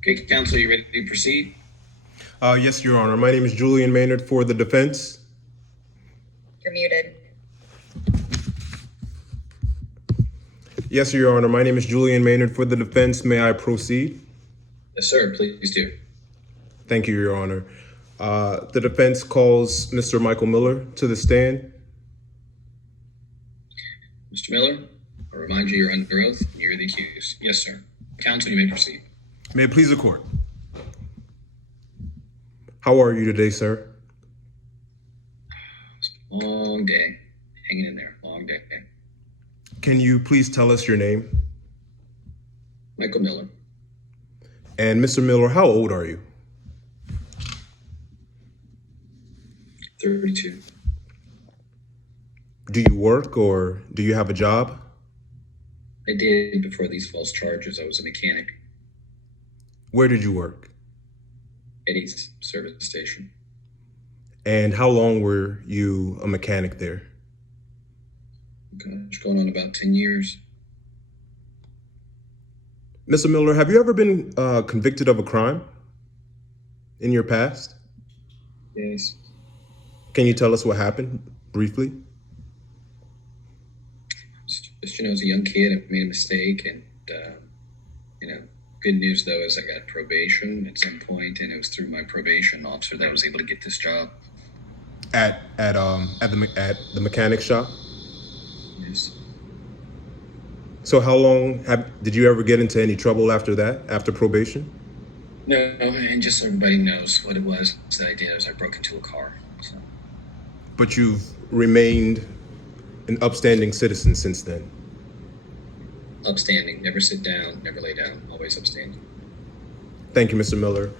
Okay, counsel, you ready to proceed? Yes, Your Honor. My name is Julian Maynard for the defense. You're muted. Yes, Your Honor. My name is Julian Maynard for the defense. May I proceed? Yes, sir. Please do. Thank you, Your Honor. The defense calls Mr. Michael Miller to the stand. Mr. Miller, I remind you you're under oath and you're the accused. Yes, sir. Counsel, you may proceed. May it please the court. How are you today, sir? Long day. Hanging in there. Long day. Can you please tell us your name? Michael Miller, And Mr. Miller, how old are you? 32. Do you work or do you have a job? I did before these false charges. I was a mechanic. Where did you work? Eddie's service station. And how long were you a mechanic there? Gosh, going on about 10 years. Mr. Miller, have you ever been convicted of a crime in your past? Yes. Can you tell us what happened briefly? Just, I was a young kid. I made a mistake. And, good news, though, is I got probation at some point, and it was through my probation officer that I was able to get this job. At the mechanic shop. Yes. So how long did you ever get into any trouble after that? After probation? No, and just so everybody knows what it was that I did is I broke into a car. So. But you've remained an upstanding citizen since then. Upstanding, never sit down, never lay down, always upstanding. Thank you, Mr. Miller.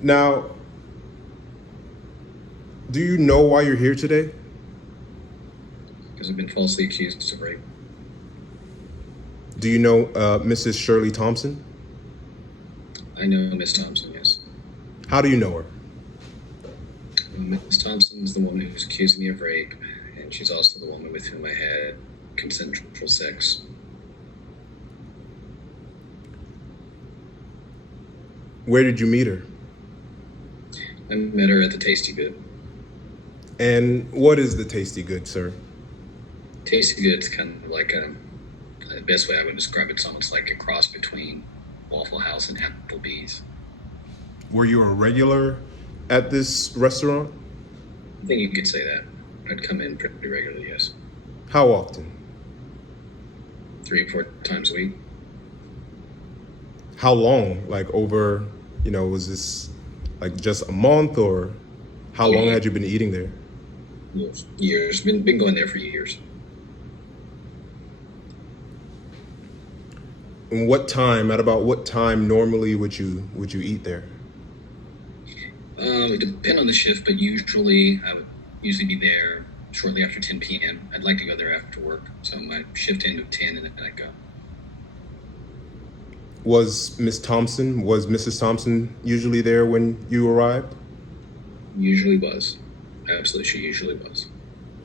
Now, do you know why you're here today? Because I've been falsely accused of rape. Do you know Mrs. Shirley Thompson? I know Miss Thompson, yes. How do you know her? Miss Thompson is the woman who's accusing me of rape, and she's also the woman with whom I had consensual sex. Where did you meet her? I met her at the Tasty Good. And what is the Tasty Good, sir? Tasty Good's kind of like the best way I would describe it's almost like a cross between Waffle House and Applebee's. Were you a regular at this restaurant? I think you could say that. I'd come in pretty regularly, yes. How often? 3 or 4 times a week. How long? Like over, was this like just a month or how long had you been eating there? Years. Been going there for years. And at about what time normally would you eat there? It depends on the shift, but usually I would usually be there shortly after 10 p.m. I'd like to go there after work, so my shift ended at 10 and then I'd go. Was Mrs. Thompson usually there when you arrived? Usually was. Absolutely, she usually was.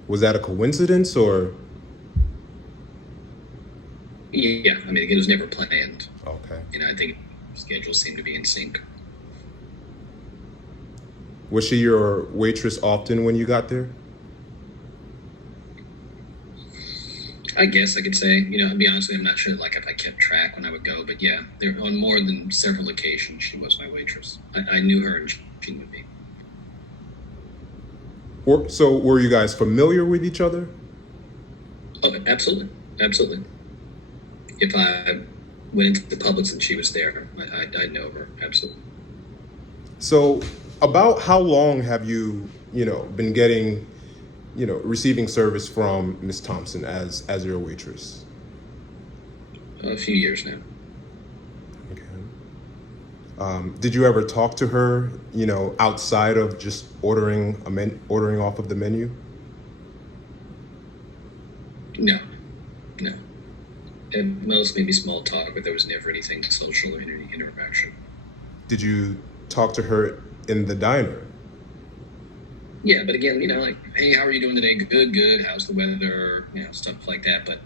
Was that a coincidence or? Yeah, I mean, it was never planned. Okay. I think schedules seem to be in sync. Was she your waitress often when you got there? I guess I could say, to be honest with you, I'm not sure if I kept track when I would go, but yeah, there on more than several occasions she was my waitress. I knew her and she would be. So were you guys familiar with each other? Oh, absolutely. Absolutely. If I went into the Publix and she was there, I'd know her. Absolutely. So about how long have you, been getting, receiving service from Miss Thompson as your waitress? A few years now. Okay. Did you ever talk to her, outside of just ordering off of the menu? No. At most, maybe small talk, but there was never anything social or any interaction. Did you talk to her in the diner? Yeah, but again, hey, how are you doing today? Good. How's the weather? Stuff like that. But,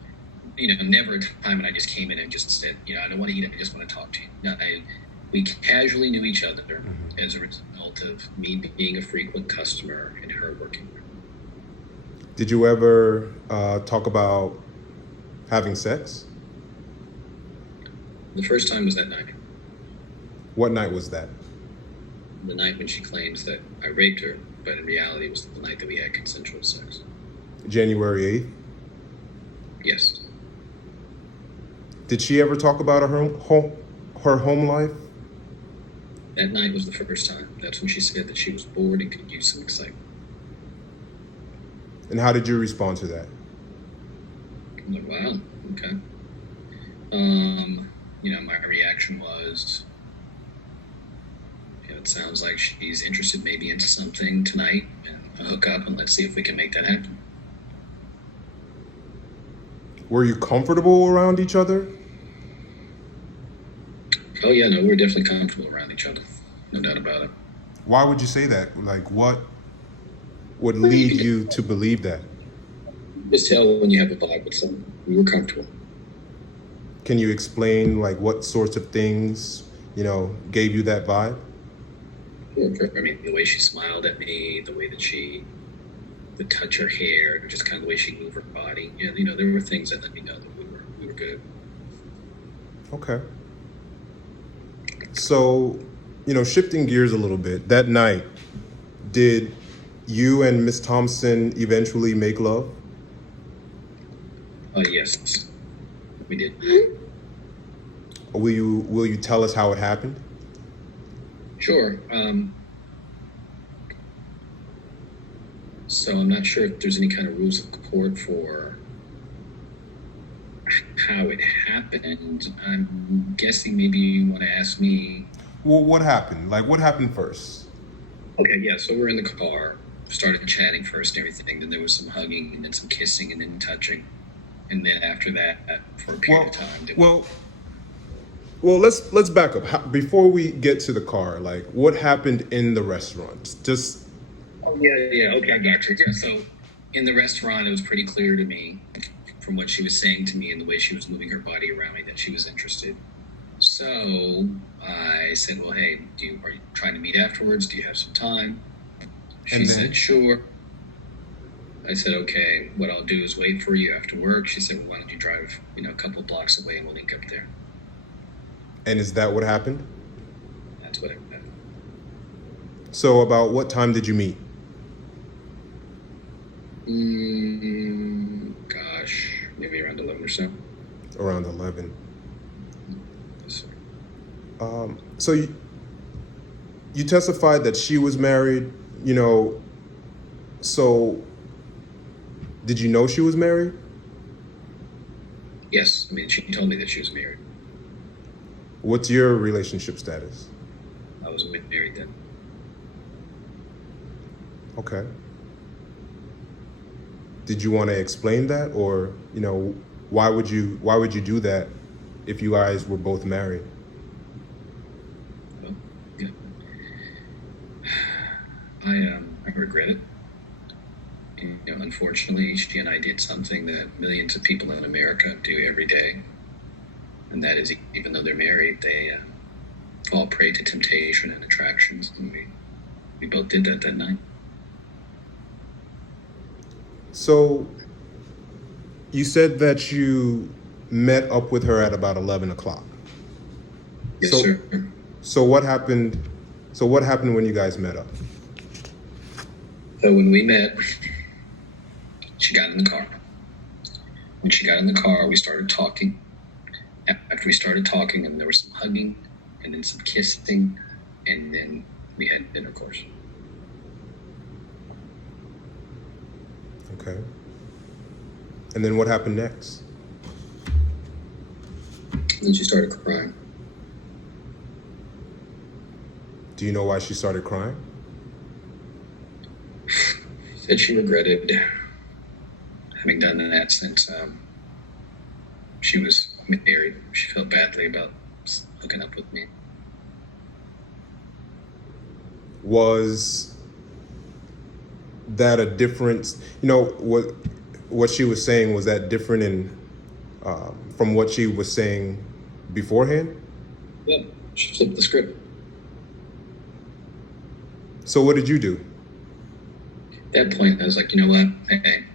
never a time when I just came in and just said, I don't want to eat it. I just want to talk to you. No, We casually knew each other as a result of me being a frequent customer and her working there. Did you ever talk about having sex? The first time was that night, What night was that? the night when she claims that I raped her, but in reality it was the night that we had consensual sex. January 8th? Yes. Did she ever talk about her home life? That night was the first time. That's when she said that she was bored and could use some excitement. And how did you respond to that? I'm like, wow, okay. My reaction was, it sounds like she's interested maybe into something tonight, and I'll hook up and let's see if we can make that happen. Were you comfortable around each other? Oh yeah, no, we're definitely comfortable around each other. No doubt about it. Why would you say that? Like, what would lead you to believe that? Just tell when you have a vibe with someone. We were comfortable. Can you explain like what sorts of things, gave you that vibe? I mean, the way she smiled at me, the way that she would touch her hair, just kind of the way she moved her body. Yeah, there were things that let me know that we were good. Okay. So, shifting gears a little bit, that night, did you and Miss Thompson eventually make love? Yes, we did. Will you tell us how it happened? Sure. So I'm not sure if there's any kind of rules of court for how it happened. I'm guessing maybe you want to ask me. Well, what happened? Like, what happened first? Okay, yeah. So we're in the car, started chatting first, and everything. Then there was some hugging, and then some kissing, and then touching, and then after that, for a period of time. Well, let's back up. Before we get to the car, like, what happened in the restaurant? Just. Oh, yeah. Okay, I got you. Yeah, so in the restaurant, it was pretty clear to me from what she was saying to me and the way she was moving her body around me that she was interested. So I said, well, hey, are you trying to meet afterwards? Do you have some time? She said, sure. I said, okay, what I'll do is wait for you after work. She said, well, why don't you drive, a couple blocks away and we'll link up there. And is that what happened? That's what it happened. So about what time did you meet? Gosh, maybe around 11 or so. Around 11. Yes, sir. So you testified that she was married, so did you know she was married? Yes, I mean, she told me that she was married. What's your relationship status? I was married then. Okay. Did you want to explain that, or why would you do that if you guys were both married? Well, yeah. I regret it. And, unfortunately, she and I did something that millions of people in America do every day, and that is, even though they're married, they fall prey to temptation and attractions, and we both did that night. So you said that you met up with her at about 11 o'clock. Yes, So- sir. So what happened? So what happened when you guys met up? So when we met, she got in the car. When she got in the car, we started talking. After we started talking, and there was some hugging, and then some kissing, and then we had intercourse. Okay. And then what happened next? Then she started crying. Do you know why she started crying? Said she regretted having done that since she was married. She felt badly about hooking up with me. Was that a difference? What she was saying, was that different from what she was saying beforehand? Yeah, She flipped the script. So what did you do? At that point, I was like, you know what? Hey,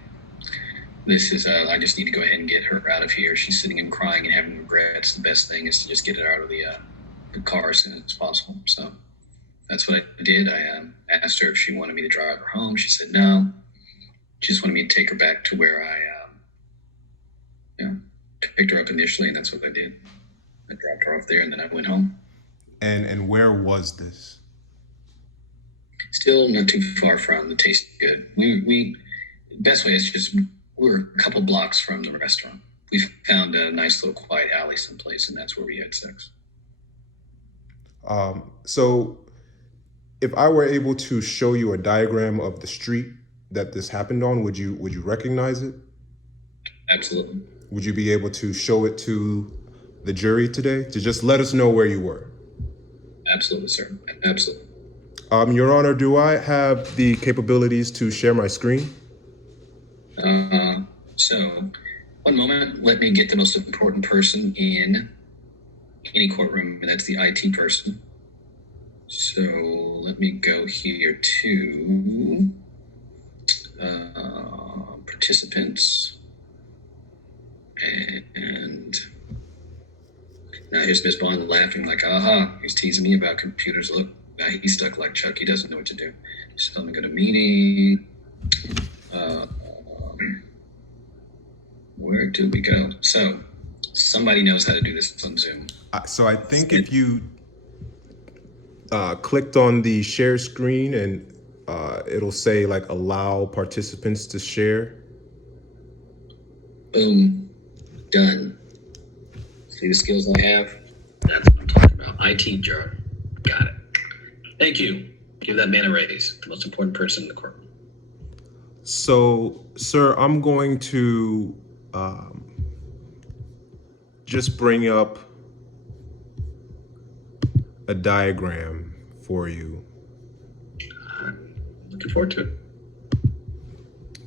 this is, I just need to go ahead and get her out of here. She's sitting and crying and having regrets. The best thing is to just get her out of the car as soon as possible. So that's what I did. I asked her if she wanted me to drive her home. She said no. She just wanted me to take her back to where I picked her up initially, and that's what I did. I dropped her off there, and then I went home. And where was this? Still not too far from the Tasty Good. We best way is just we're a couple blocks from the restaurant. We found a nice little quiet alley someplace, and that's where we had sex. So if I were able to show you a diagram of the street that this happened on, would you recognize it? Absolutely. Would you be able to show it to the jury today to just let us know where you were? Absolutely, sir. Absolutely. Your Honor, do I have the capabilities to share my screen? So, one moment. Let me get the most important person in any courtroom, and that's the IT person. So, let me go here to participants. And now here's Miss Bond laughing like, aha, he's teasing me about computers. Look, now he's stuck like Chuck. He doesn't know what to do. So let me go to meeting. Where do we go? So somebody knows how to do this on Zoom. So I think if you clicked on the share screen and it'll say like allow participants to share. Boom. Done. See the skills I have? That's what I'm talking about. IT Joe. Got it. Thank you. Give that man a raise. The most important person in the courtroom. So, sir, I'm going to just bring up a diagram for you. Looking forward to it.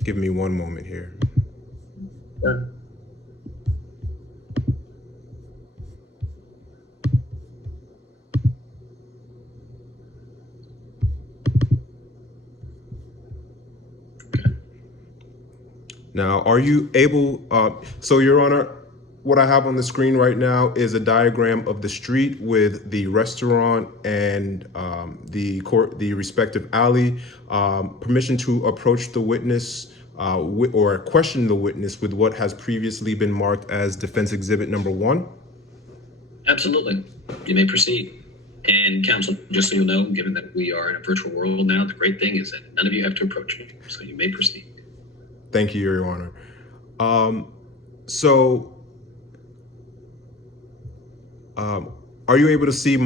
Give me one moment here. Sure. Now, are you able, so Your Honor, what I have on the screen right now is a diagram of the street with the restaurant and the respective alley. Permission to approach the witness or question the witness with what has previously been marked as defense exhibit number 1. Absolutely. You may proceed. And counsel, just so you'll know, given that we are in a virtual world now, the great thing is that none of you have to approach me. So you may proceed. Thank you, Your Honor. Are you able to see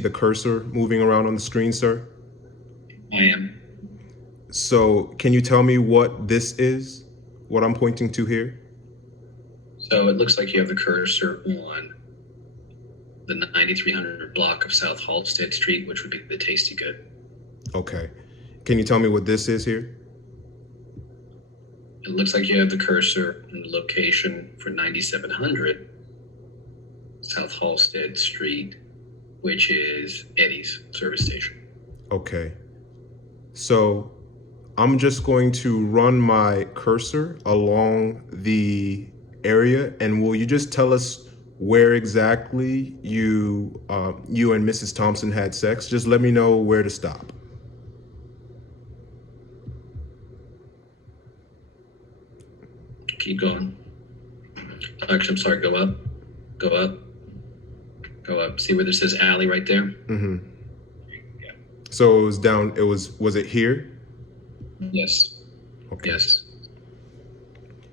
the cursor moving around on the screen, sir? I am. So can you tell me what this is, what I'm pointing to here? So it looks like you have the cursor on the 9300 block of South Halstead Street, which would be the Tasty Good. Okay. Can you tell me what this is here? It looks like you have the cursor in the location for 9700 South Halstead Street, which is Eddie's service station. Okay. So I'm just going to run my cursor along the area, and will you just tell us where exactly you and Mrs. Thompson had sex? Just let me know where to stop. Keep going. Actually, I'm sorry. Go up. Go up. Go up. See where this says alley right there? Mm-hmm. Yeah. So it was down. Was it here? Yes. Okay. Yes.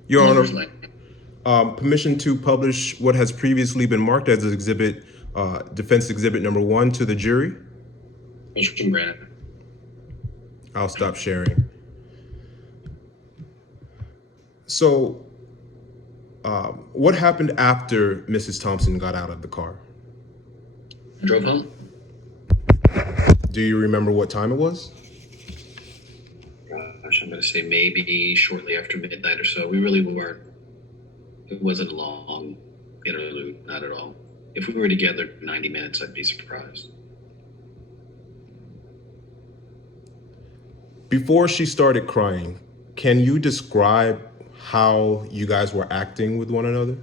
Your Honor, permission to publish what has previously been marked as exhibit, defense exhibit number 1 to the jury. Permission granted. I'll stop sharing. So, what happened after Mrs. Thompson got out of the car? I drove home. Do you remember what time it was? Gosh, I'm going to say maybe shortly after midnight or so. We really weren't. It wasn't a long interlude, not at all. If we were together 90 minutes, I'd be surprised. Before she started crying, can you describe how you guys were acting with one another?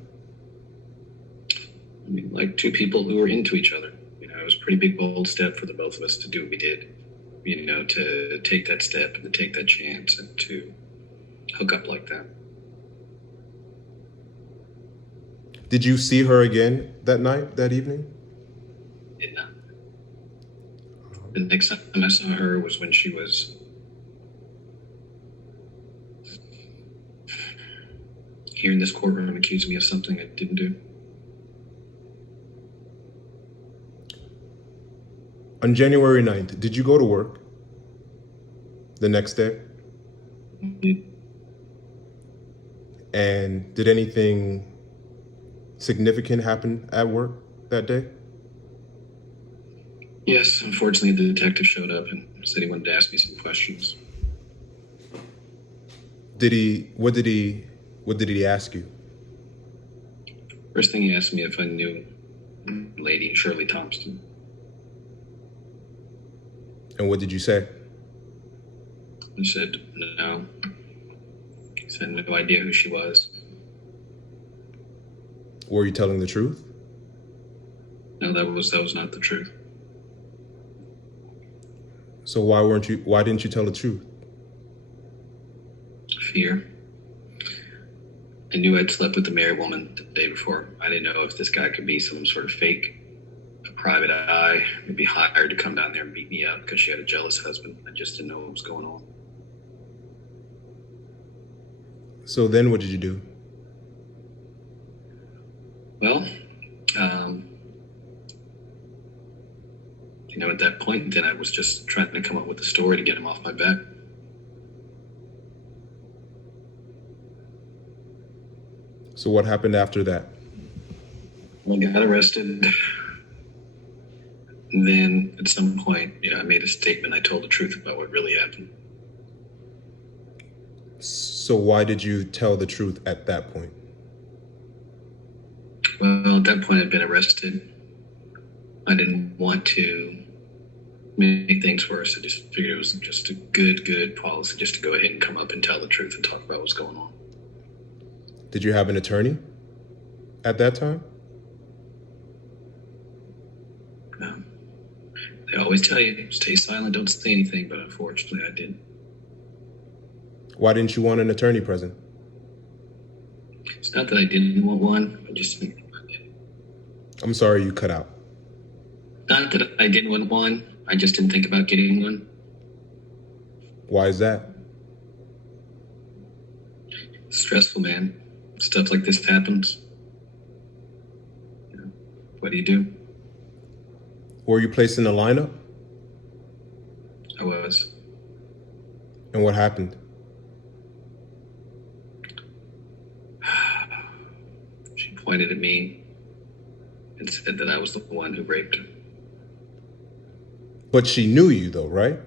I mean, like two people who were into each other. It was a pretty big, bold step for the both of us to do what we did. To take that step and to take that chance and to hook up like that. Did you see her again that evening? Did not. The next time I saw her was when she was here in this courtroom accusing me of something I didn't do. On January 9th, did you go to work the next day? And did anything significant happen at work that day? Yes, unfortunately, the detective showed up and said he wanted to ask me some questions. What did he ask you? First thing he asked me if I knew Lady Shirley Thompson. And what did you say? I said no. He said no idea who she was. Were you telling the truth? No, that was not the truth. So why didn't you tell the truth? Fear. I knew I'd slept with a married woman the day before. I didn't know if this guy could be some sort of fake, a private eye, maybe hired to come down there and beat me up because she had a jealous husband. I just didn't know what was going on. So then what did you do? Well, at that point, then I was just trying to come up with a story to get him off my back. So what happened after that? I got arrested. And then at some point, I made a statement. I told the truth about what really happened. So why did you tell the truth at that point? Well, at that point, I'd been arrested. I didn't want to make things worse. I just figured it was just a good policy just to go ahead and come up and tell the truth and talk about what's going on. Did you have an attorney at that time? They always tell you, stay silent, don't say anything, but unfortunately I didn't. Why didn't you want an attorney present? It's not that I didn't want one, I just didn't. I'm sorry, you cut out. Not that I didn't want one, I just didn't think about getting one. Why is that? Stressful, man. Stuff like this happens. What do you do? Were you placed in a lineup? I was. And what happened? She pointed at me and said that I was the one who raped her. But she knew you though, right?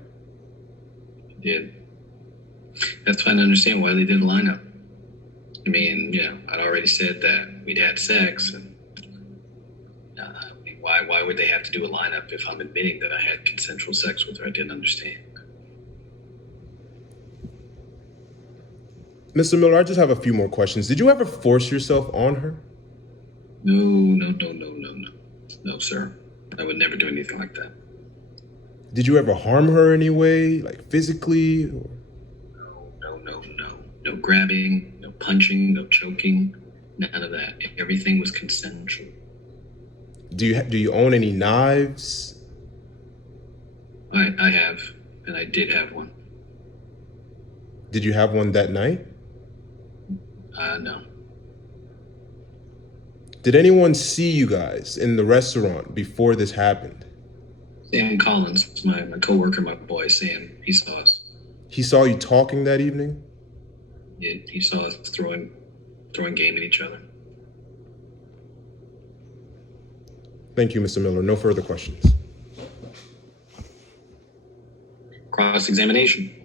She did. That's why I understand why they did a lineup. I mean, I'd already said that we'd had sex, and why would they have to do a lineup if I'm admitting that I had consensual sex with her? I didn't understand. Mr. Miller, I just have a few more questions. Did you ever force yourself on her? No. No, sir. I would never do anything like that. Did you ever harm her in any way, like physically? No. No grabbing, no punching, no choking, none of that. Everything was consensual. Do you own any knives? I have, and I did have one. Did you have one that night? No. Did anyone see you guys in the restaurant before this happened? Sam Collins, my coworker, my boy Sam, he saw us. He saw you talking that evening? He saw us throwing game at each other. Thank you, Mr. Miller. No further questions. Cross-examination.